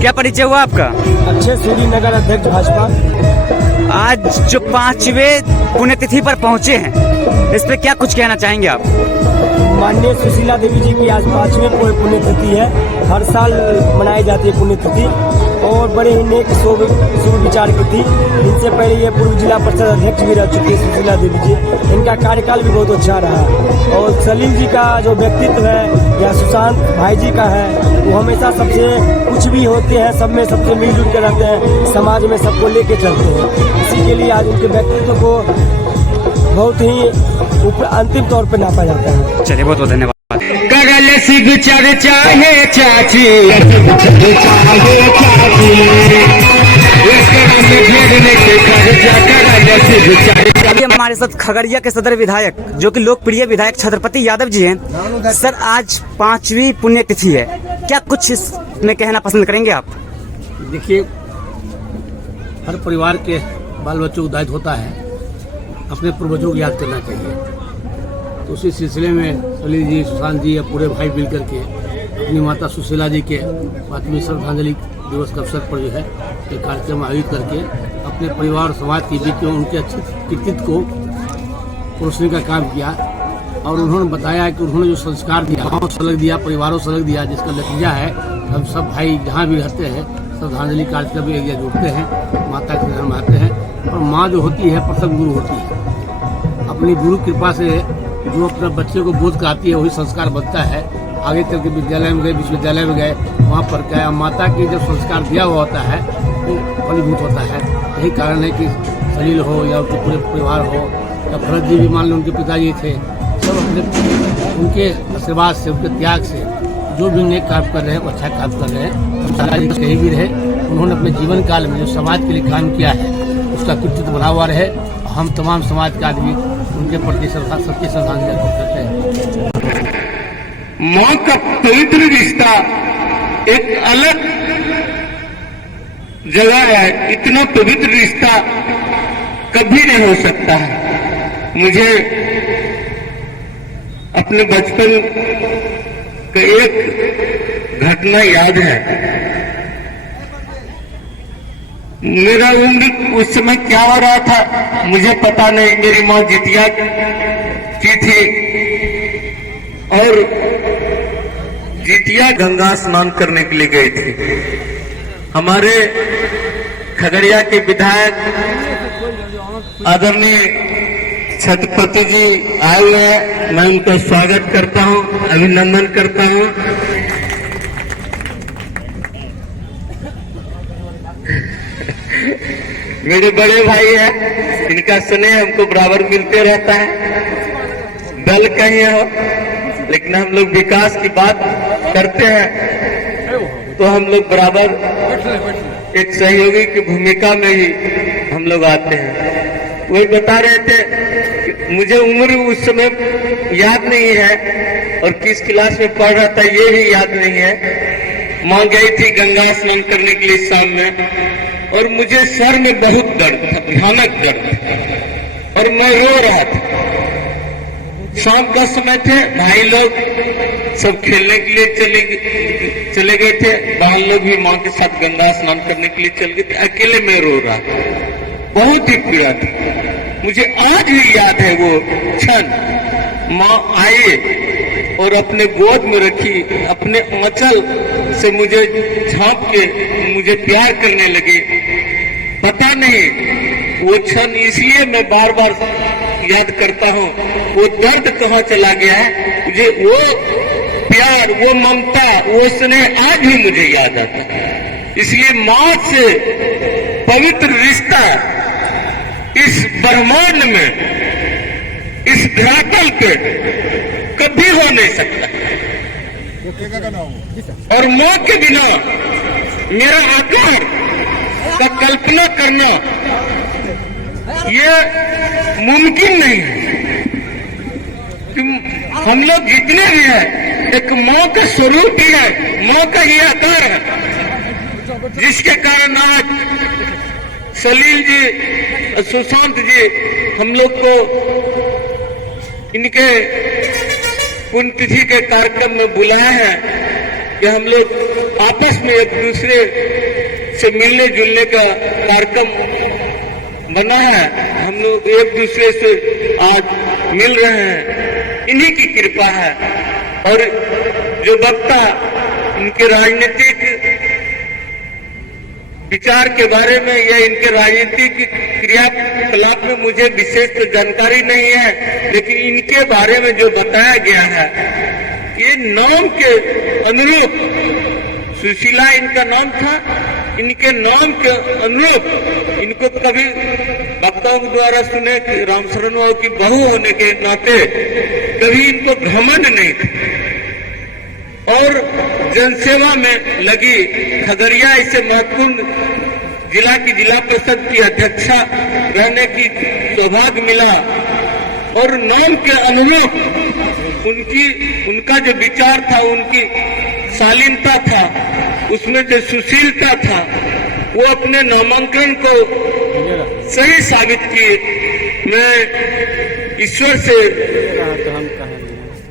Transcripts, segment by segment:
क्या परिचय हुआ आपका? अक्षय सूरी, नगर अध्यक्ष भाजपा। आज जो 5वें पुण्यतिथि पर पहुंचे हैं, इस पे क्या कुछ कहना चाहेंगे आप? माननीय सुशीला देवी जी की आज 5वीं पुण्यतिथि है। हर साल मनाई जाती है पुण्यतिथि और बड़े ही नेक शुभ विचार की थी। इनसे पहले ये पूर्व जिला परिषद अध्यक्ष भी रह चुकी है सुशीला देवी जी। इनका कार्यकाल भी बहुत अच्छा रहा और सलील जी का जो व्यक्तित्व है या सुशांत भाई जी का है, वो हमेशा सबसे कुछ भी होते हैं सब में सबसे मिलजुल के रहते हैं, समाज में सबको लेके चलते हैं। इसी के लिए आज उनके व्यक्तित्व को बहुत ही अंतिम तौर पर नापा जाता है। चलिए, बहुत बहुत धन्यवाद। अभी हमारे साथ खगड़िया के सदर विधायक जो कि लोकप्रिय विधायक छत्रपति यादव जी हैं। सर, आज 5वीं पुण्यतिथि है, क्या कुछ इसमें कहना पसंद करेंगे आप? देखिए, हर परिवार के बाल बच्चों को दायित्व होता है अपने पूर्वजों को याद करना चाहिए। तो उसी सिलसिले में सलील जी, सुशांत जी या पूरे भाई मिल करके अपनी माता सुशीला जी के 5वीं श्रद्धांजलि दिवस के अवसर पर जो है एक कार्यक्रम आयोजित करके अपने परिवार और समाज के बीच में उनके अच्छे कृतित्व को परोसने का काम किया। और उन्होंने बताया कि उन्होंने जो संस्कार दिया, गाँव सलग दिया, परिवारों सलग दिया, जिसका नतीजा है हम सब भाई जहाँ भी रहते हैं श्रद्धांजलि कार्यक्रम में एक जगह जुड़ते हैं, माता के घर में आते हैं। और माँ जो होती है प्रथम गुरु होती है। अपनी गुरु कृपा से जो अपने बच्चे को बोध कराती है वही संस्कार बनता है। आगे चल के विद्यालय में गए, विश्वविद्यालय में गए, वहाँ पर क्या माता की जब संस्कार दिया हुआ होता है वो फलीभूत होता है। यही कारण है कि सलील हो या उनके पूरे परिवार हो या भरत जी भी मान लो उनके पिताजी थे, सब अपने उनके आशीर्वाद से, उनके त्याग से जो भी नेक काम कर रहे हैं वो अच्छा काम कर रहे हैं। कहीं भी रहे, उन्होंने अपने जीवन काल में जो समाज के लिए काम किया है उसका कृतित्व बना हुआ रहे। हम तमाम समाज के आदमी उनके प्रति सच्ची श्रद्धांजलि अर्पित करते हैं। माँ का पवित्र रिश्ता एक अलग जगह है। इतना पवित्र रिश्ता कभी नहीं हो सकता है। मुझे अपने बचपन का एक घटना याद है। मेरा उम्र उस समय क्या हो रहा था मुझे पता नहीं। मेरी माँ जितिया की थी और जितिया गंगा स्नान करने के लिए गई थी। हमारे खगड़िया के विधायक आदरणीय छत्रपति जी आए हुए हैं। मैं उनका स्वागत करता हूं, अभिनंदन करता हूं। मेरे बड़े भाई हैं, इनका स्नेह हमको बराबर मिलते रहता है। दल कहीं हो लेकिन हम लोग विकास की बात करते हैं तो हम लोग बराबर एक सहयोगी की भूमिका में ही हम लोग आते हैं। वही बता रहे थे कि मुझे उम्र उस समय याद नहीं है और किस क्लास में पढ़ रहा था ये भी याद नहीं है। माँ गई थी गंगा स्नान करने के लिए शाम में और मुझे सर में बहुत दर्द था, भयानक दर्द, और मैं रो रहा था। शाम का समय थे, भाई लोग सब खेलने के लिए चले गए थे, बहन लोग भी माँ के साथ गंगा स्नान करने के लिए चल गए थे। अकेले मैं रो रहा था, बहुत ही पीड़ा था। मुझे आज भी याद है वो क्षण। माँ आई और अपने गोद में रखी, अपने आंचल से मुझे झांक के मुझे प्यार करने लगे। पता नहीं वो क्षण इसलिए मैं बार बार याद करता हूँ, वो दर्द कहाँ चला गया है। मुझे वो प्यार, वो ममता, वो स्नेह आज भी मुझे याद आता है। इसलिए माँ से पवित्र रिश्ता इस ब्रह्मांड में, इस धरातल पे कभी हो नहीं सकता। और माँ के बिना मेरा आकार का कल्पना करना ये मुमकिन नहीं है। कि हम लोग जितने भी हैं एक माँ का स्वरूप ही है, माँ का ही आकार है, जिसके कारण आज सलील जी, सुशांत जी हम लोग को इनके पुण्यतिथि के कार्यक्रम में बुलाया है कि हम लोग आपस में एक दूसरे से मिलने जुलने का कार्यक्रम बना है। हम लोग एक दूसरे से आज मिल रहे हैं, इन्हीं की कृपा है। और जो वक्ता इनके राजनीतिक विचार के बारे में या इनके राजनीतिक क्रियाकलाप में मुझे विशेष तो जानकारी नहीं है, लेकिन इनके बारे में जो बताया गया है, ये नाम के अनुरूप, सुशीला इनका नाम था, इनके नाम के अनुरूप इनको कभी वक्ताओं द्वारा सुने कि रामशरण बाबू की बहू होने के नाते कभी इनको घमंड नहीं था और जनसेवा में लगी। खगड़िया इसे महत्वपूर्ण जिला की जिला परिषद की अध्यक्षा रहने की सौभाग्य मिला और नाम के अनुरूप उनका जो विचार था, उनकी शालीनता था, उसमें जो सुशीलता था, वो अपने नामांकन को सही साबित किए। मैं ईश्वर से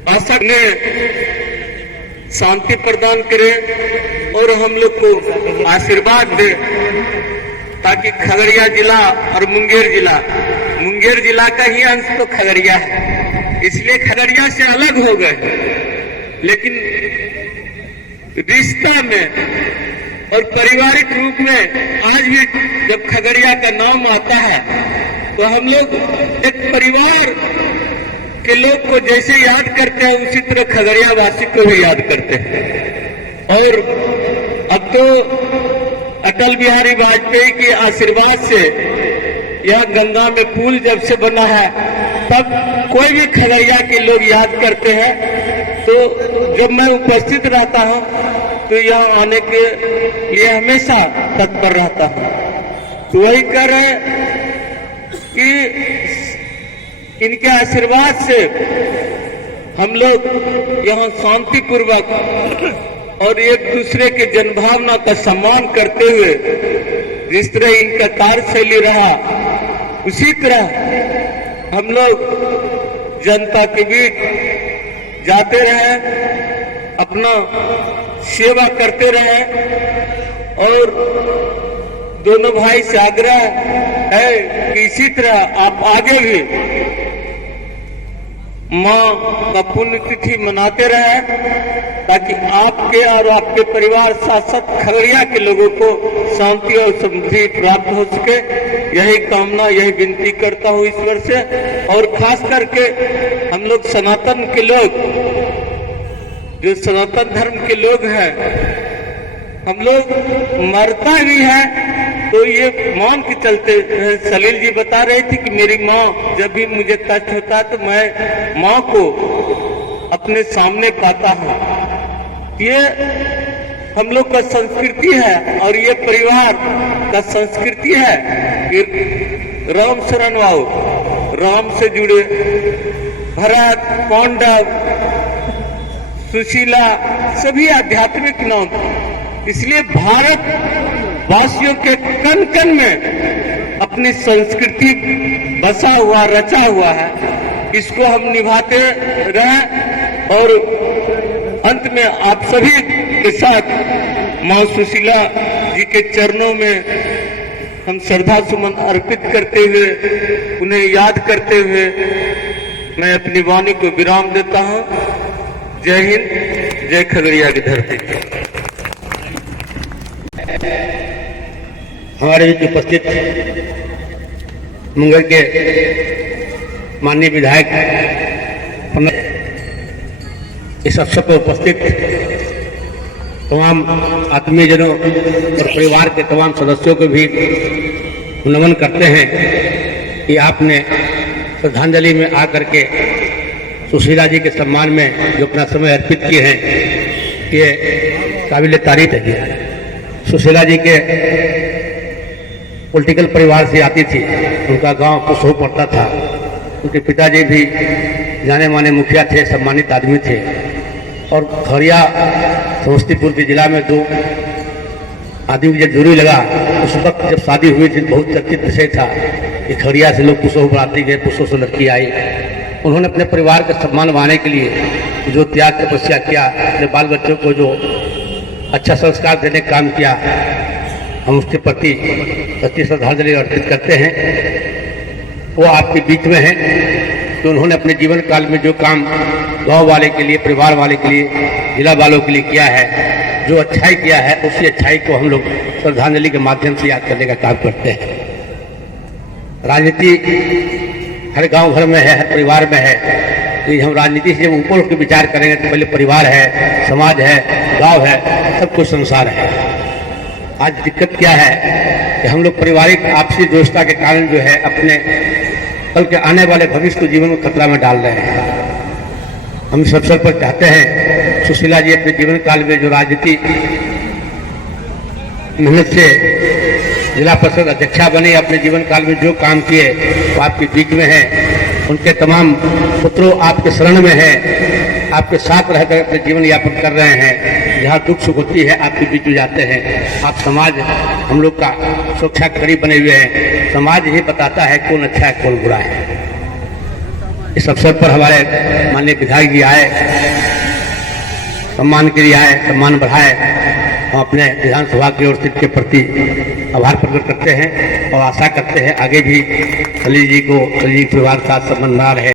आशा ने शांति प्रदान करे और हम लोग को आशीर्वाद दे, ताकि खगड़िया जिला और मुंगेर जिला का ही अंश तो खगड़िया है, इसलिए खगड़िया से अलग हो गए, लेकिन रिश्ता में और पारिवारिक रूप में आज भी जब खगड़िया का नाम आता है तो हम लोग एक परिवार के लोग को जैसे याद करते हैं उसी तरह खगड़िया वासी को भी याद करते हैं। और अब तो अटल बिहारी वाजपेयी के आशीर्वाद से यह गंगा में पुल जब से बना है, तब कोई भी खगड़िया के लोग याद करते हैं। तो जब मैं उपस्थित रहता हूं तो यहाँ आने के लिए हमेशा तत्पर रहता हूं। तो वही कह रहे कि इनके आशीर्वाद से हम लोग यहाँ शांतिपूर्वक और एक दूसरे के जनभावना का सम्मान करते हुए, जिस तरह इनका कार्यशैली रहा, उसी तरह हम लोग जनता के बीच जाते रहे, अपना सेवा करते रहे। और दोनों भाई से आग्रह है कि इसी तरह आप आगे भी माँ का पुण्यतिथि मनाते रहे, ताकि आपके और आपके परिवार साथ साथ खगड़िया के लोगों को शांति और समृद्धि प्राप्त हो सके। यही कामना, यही विनती करता हूँ ईश्वर से। और खास करके हम लोग सनातन के लोग, जो सनातन धर्म के लोग हैं, हम लोग मरता भी है तो ये मान के चलते। सलील जी बता रही थी कि मेरी माँ जब भी मुझे कष्ट होता है तो मैं माँ को अपने सामने पाता हूँ। ये हम लोग का संस्कृति है और ये परिवार का संस्कृति है कि रामशरण बाबू, राम से जुड़े, भरत, पांडव, सुशीला, सभी आध्यात्मिक नाम। इसलिए भारत वासियों के कण कण में अपनी संस्कृति बसा हुआ, रचा हुआ है। इसको हम निभाते रहें और अंत में आप सभी के साथ मां सुशीला जी के चरणों में हम श्रद्धा सुमन अर्पित करते हुए, उन्हें याद करते हुए मैं अपनी वाणी को विराम देता हूं। जय हिंद, जय खगड़िया की धरती। हमारे बीच उपस्थित मुंगेर के माननीय विधायक, इस अवसर पर उपस्थित तमाम आत्मीयजनों और परिवार के तमाम सदस्यों को भी नमन करते हैं कि आपने श्रद्धांजलि में आकर के सुशीला जी के सम्मान में जो अपना समय अर्पित किए हैं, ये काबिल तारीफ है। सुशीला जी के पॉलिटिकल परिवार से आती थी, उनका गांव कुसहो पड़ता था। उनके पिताजी भी जाने माने मुखिया थे, सम्मानित आदमी थे। और खगड़िया समस्तीपुर के जिला में 2 आदमी जब जरूरी लगा, उस वक्त जब शादी हुई थी बहुत चर्चित विषय था कि खगड़िया से लोग कुसहो बढ़ाते गए, कुसहो से लड़की आई। उन्होंने अपने परिवार का सम्मान बढ़ाने के लिए जो त्याग तपस्या किया, अपने बाल बच्चों को जो अच्छा संस्कार देने का काम किया, हम उसके प्रति सच्ची श्रद्धांजलि अर्पित करते हैं। वो आपके बीच में हैं कि उन्होंने अपने जीवन काल में जो काम गांव वाले के लिए, परिवार वाले के लिए, जिला वालों के लिए किया है, जो अच्छाई किया है, उसी अच्छाई को हम लोग श्रद्धांजलि के माध्यम से याद करने का काम करते हैं। राजनीति हर गांव घर में है, हर परिवार में है। तो हम राजनीति से जब ऊपर उठ के विचार करेंगे तो पहले परिवार है, समाज है, गांव है, सब कुछ संसार है। आज दिक्कत क्या है कि हम लोग पारिवारिक आपसी दोस्ता के कारण जो है अपने कल के आने वाले भविष्य को जीवन में खतरा में डाल रहे हैं। हम इस अवसर पर चाहते हैं सुशीला जी अपने जीवन काल में जो राजनीति मेहनत से जिला परिषद अध्यक्षा बने, अपने जीवन काल में जो काम किए वो आपके बीच में है। उनके तमाम पुत्रों आपके शरण में है, आपके साथ रहकर अपने जीवन यापन कर रहे हैं। जहाँ दुख सुख होती है आपके बीच में जाते हैं। आप समाज हम लोग का सुरक्षा कड़ी बने हुए हैं। समाज ही बताता है कौन अच्छा है कौन बुरा है। इस अवसर पर हमारे माननीय विधायक जी आए, सम्मान के लिए आए, सम्मान बढ़ाए। हम अपने विधानसभा की ओर से के प्रति आभार प्रकट करते हैं और आशा करते हैं आगे भी सलील जी को, सलील जी परिवार का संबंध बना रहे।